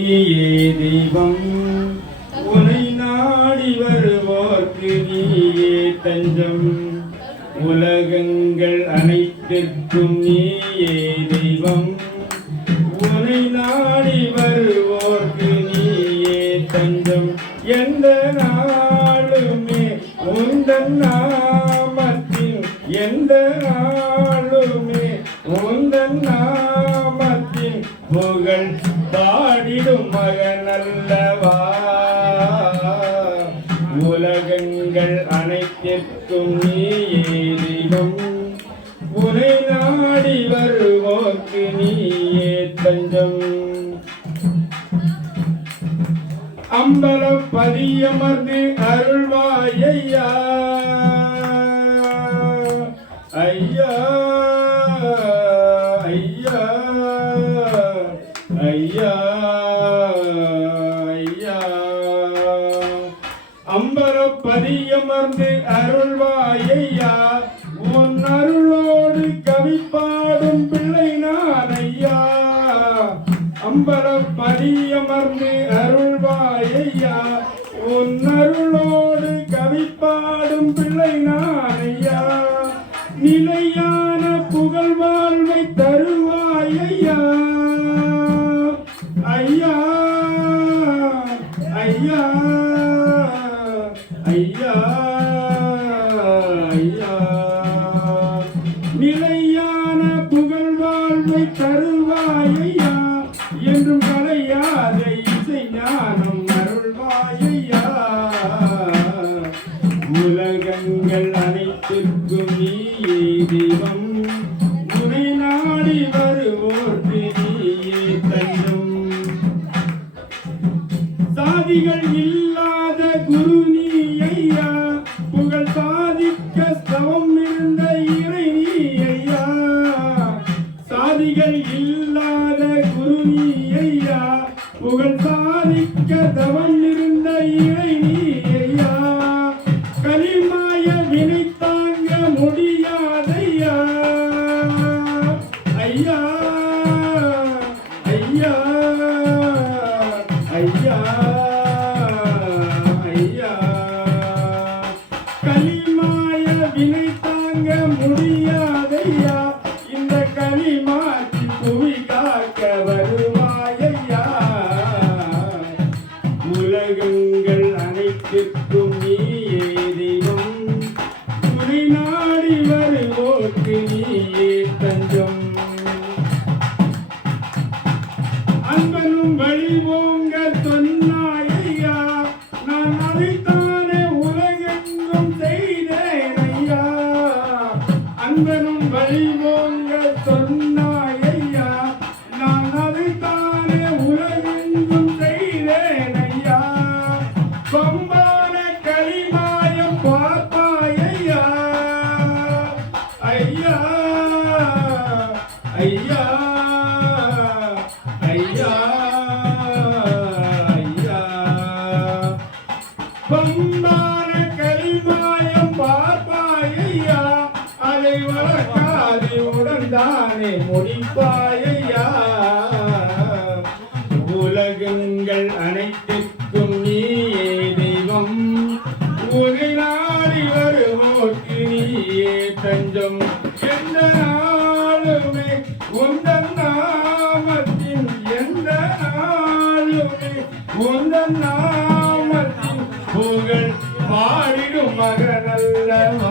நீயே தெய்வம். உனை நாடி வருவோர்க்கு நீயே தஞ்சம். உலகங்கள் அனைத்திற்கும் நீயே தெய்வம். உனை நாடி வருவோர்க்கு நீயே தஞ்சம். எந்த நாளுமே உந்தன் நாமத்தில் எந்த நாளுமே உந்தன் நாமத்தில் புகழ் உலகங்கள் அனைத்திற்கும் நீயே தெய்வம் உனை நாடி வருவோக்கு நீயே தஞ்சம். அம்பலம் பதியமர்ந்து அருள்வாயையா. ஐயா ஐயா ஐயா ஐயா. பதியமர்ந்து அருள்வாயையா உன் அருளோடு கவிப்பாடும் பிள்ளை நான் ஐயா அம்பல பதியமர்ந்து அருள்வாயையா உன் அருளோடு கவிப்பாடும் பிள்ளை நான் ஐயா நிலையான புகழ் வாழ்வை தருவாயையா. ஐயா ஐயா. ஐயா ஐயா. நிலையான புகழ் வாழ்வை தருவாயையா? என்றும் கலையாத இசை ஞானம் அருள்வாயையா? உலகங்கள் அனைத்திற்கும் நீயே தெய்வம். உனை நாடி வருவோர்க்கு நீயே தஞ்சம். சாதிகள் இல்லை சாதிக்க இருந்த இறை நீ ஐயா சாதிகள் இல்லாத குரு நீ ஐயா புகழ் சாதிக்க தவம் இந்த மாற்றி புவி காக்க வருவாயையா? உலகங்கள் அனைத்திற்கும் நீயே தெய்வம். துணை நாடி வருவோர்க்கு நீயே தஞ்சம். அன்பனும் வழிவோங்க சொன்னாயையா நான் அதைத்தானே உலகெங்கும் செய்தேன் ஐயா அன்பனும் வழிவோ ஐயா ஐயா ஐயா ஐயா. கொம்பான களிமாயம் பார்ப்பாயையா அதை வளர்க்காது உடன்தானே முடிப்பாயையா. உலகங்கள் அனைத்திற்கும் நீ தெய்வம். உதை பாடிடும்